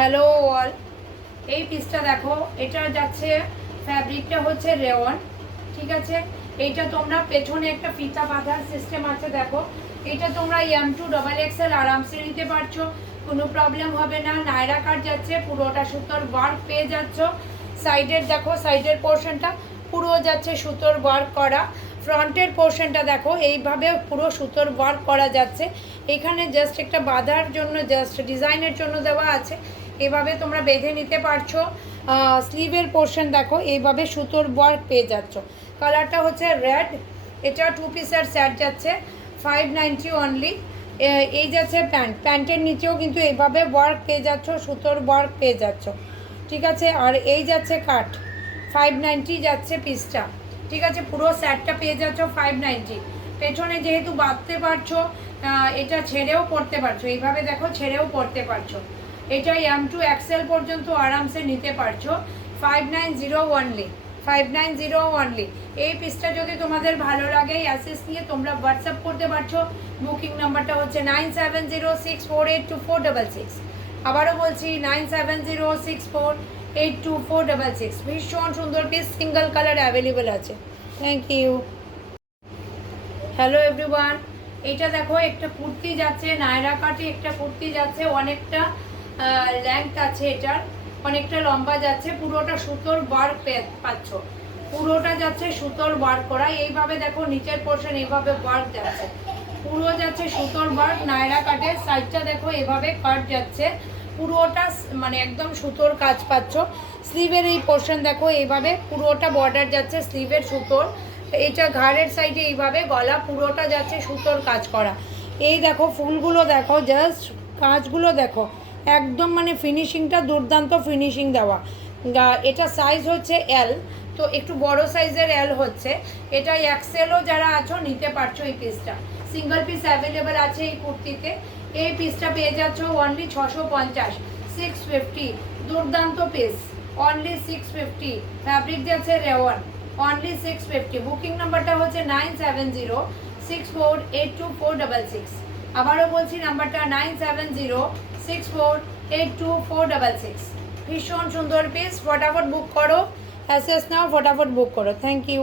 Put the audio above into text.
Hello all, এই পিসটা দেখো, এটা যাচ্ছে ফ্যাব্রিকটা হচ্ছে রেওয়ান, ঠিক আছে। এইটা তোমরা পেছনে একটা ফিতা বাঁধার সিস্টেম আছে, দেখো এটা তোমরা M2 XXL আরামসে নিতে পারছো, কোনো প্রবলেম হবে না। নায়রা কাট যাচ্ছে, পুরোটা সুতোর ওয়ার্ক পেয়ে যাচ্ছ। সাইডের দেখো, সাইডের পোর্শনটা পুরো যাচ্ছে সুতোর ওয়ার্ক করা। ফ্রন্টের পোর্শনটা দেখো, এইভাবে পুরো সুতোর ওয়ার্ক করা যাচ্ছে। এখানে জাস্ট একটা বাঁধার জন্য, জাস্ট ডিজাইনের জন্য দেওয়া আছে, এভাবে তোমরা বেঁধে নিতে পারছো। স্লিভের পোর্শন দেখো, এইভাবে সুতোর ওয়ার্ক পেয়ে যাচ্ছ। কালারটা হচ্ছে রেড। এটা 2 পিসের সেট যাচ্ছে 590 অনলি। এই যাচ্ছে প্যান্ট, প্যান্টের নিচেও কিন্তু এইভাবে ওয়ার্ক পেয়ে যাচ্ছ, সুতোর ওয়ার্ক পেয়ে যাচ্ছ, ঠিক আছে। আর এই যাচ্ছে কাট, 590 যাচ্ছে পিসটা, ঠিক আছে। পুরো সেটটা পেয়ে যাচ্ছ 590। পেছনে যেহেতু বাঁধতে পারছো, এটা ছেড়েও পরতে পারছো, এইভাবে দেখো ছেড়েও পরতে পারছো। এটা M2 XL পর্যন্ত আরামসে নিতে পারছো। 590 অনলি, 590 অনলি। এই পিসটা যদি তোমাদের ভালো লাগে, অ্যাসেস নিয়ে তোমরা হোয়াটসঅ্যাপ করতে পারছো। বুকিং নাম্বারটা হচ্ছে 9706482466। আবারও বলছি 9706482466। ভীষণ সুন্দর পিস, সিঙ্গেল কালার অ্যাভেলেবেল আছে। Thank you. হ্যালো এভরিওয়ান, এটা দেখো একটা কুর্তি যাচ্ছে, নায়রা কাটে একটা কুর্তি যাচ্ছে, অনেকটা লেন্থ আছে এটার, অনেকটা লম্বা যাচ্ছে। পুরোটা সুতোর ওয়ার্ক পাচ্ছ, পুরোটা যাচ্ছে সুতোর ওয়ার্ক করা। এইভাবে দেখো নিচের পোর্শন এইভাবে ওয়ার্ক যাচ্ছে, পুরো যাচ্ছে সুতোর ওয়ার্ক। নায়রা কাটের সাইডটা দেখো এভাবে কাট যাচ্ছে, পুরোটা মানে একদম সুতোর কাজ পাচ্ছ। স্লিভের এই পোর্শন দেখো এইভাবে পুরোটা বর্ডার যাচ্ছে স্লিভের সুতোর। এটা ঘাড়ের সাইডে এইভাবে গলা পুরোটা যাচ্ছে সুতোর কাজ করা। এই দেখো ফুলগুলো দেখো, জাস্ট কাজগুলো দেখো, একদম মানে ফিনিশিংটা দুর্দান্ত ফিনিশিং দেওয়া। এটা সাইজ হচ্ছে এল, তো একটু বড় সাইজের এল হচ্ছে। এটা XLও যারা আছো নিতে পারছো। এই পিসটা সিঙ্গেল পিস অ্যাভেলেবেল আছে এই কুর্তিতে। এই পিসটা পেয়ে যাচ্ছ অনলি 650, 650। দুর্দান্ত পিস, অনলি 650। ফ্যাব্রিক যাচ্ছে রেওয়ান, অনলি 650। বুকিং নাম্বারটা হচ্ছে 9706482466। আবারও বলছি নাম্বারটা 9706482466। ভীষণ সুন্দর পিস, ফটাফট বুক করো, অ্যাসেস নাও, ফটাফট বুক করো। Thank you.